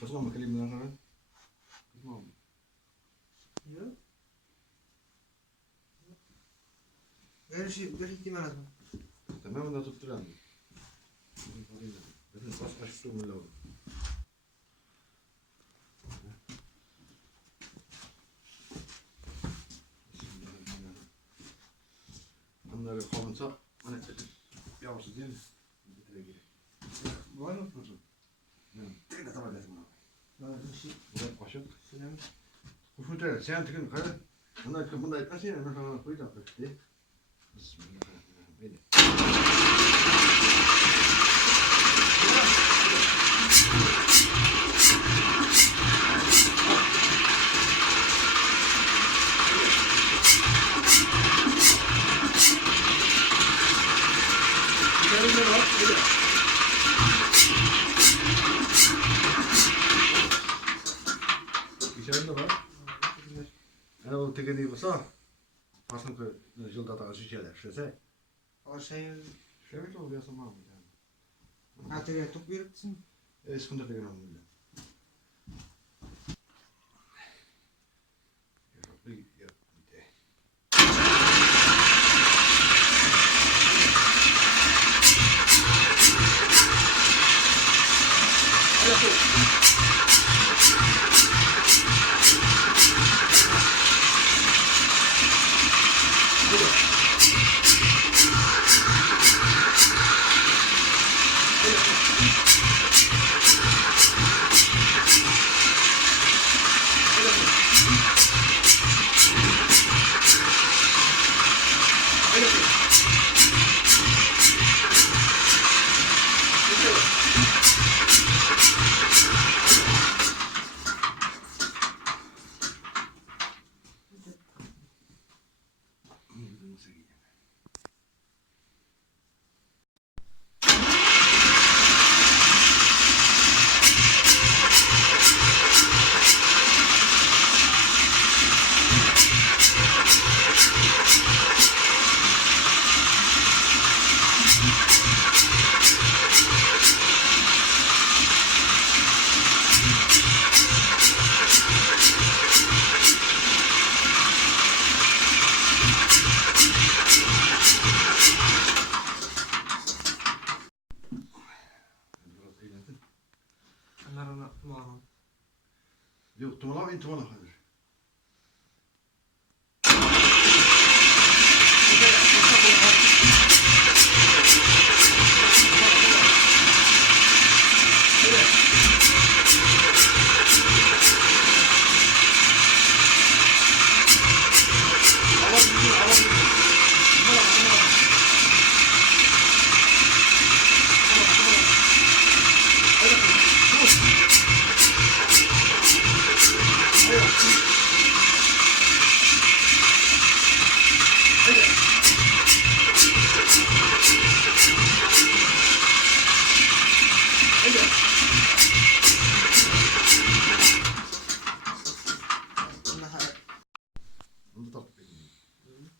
Kasama mı kalemden sonra? Kasama mı? Yok. Her şey bir ihtimal lazım. Tamam da tutturan. Ben başka şu mu lazım? Onları konuşsa hani yavaşız değil mi? Var mı? Tek de tamam dedim. Var bir şey. Buraya koşup. Selam. Bu fütür sen tıkın kare. Bunlar bunda etmez ya ben sana koyacağım işte. Bismillahirrahmanirrahim. İçeride var. Yani o tekeni olsa aslında ki yılda da acı şeyler. Şöyle. O şey. Şöyle oluyor sama mı yani? Atölye top verirsin. Sıkıntı tekeni olmuyor. Anlarına muağlam. Yok, tumala ve intumala hayır. Onu da tatlı benim.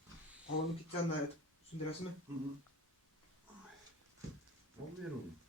Onu gideceksin de sündüresi mi? Hı hı. Olmuyor oğlum.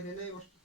aileley başka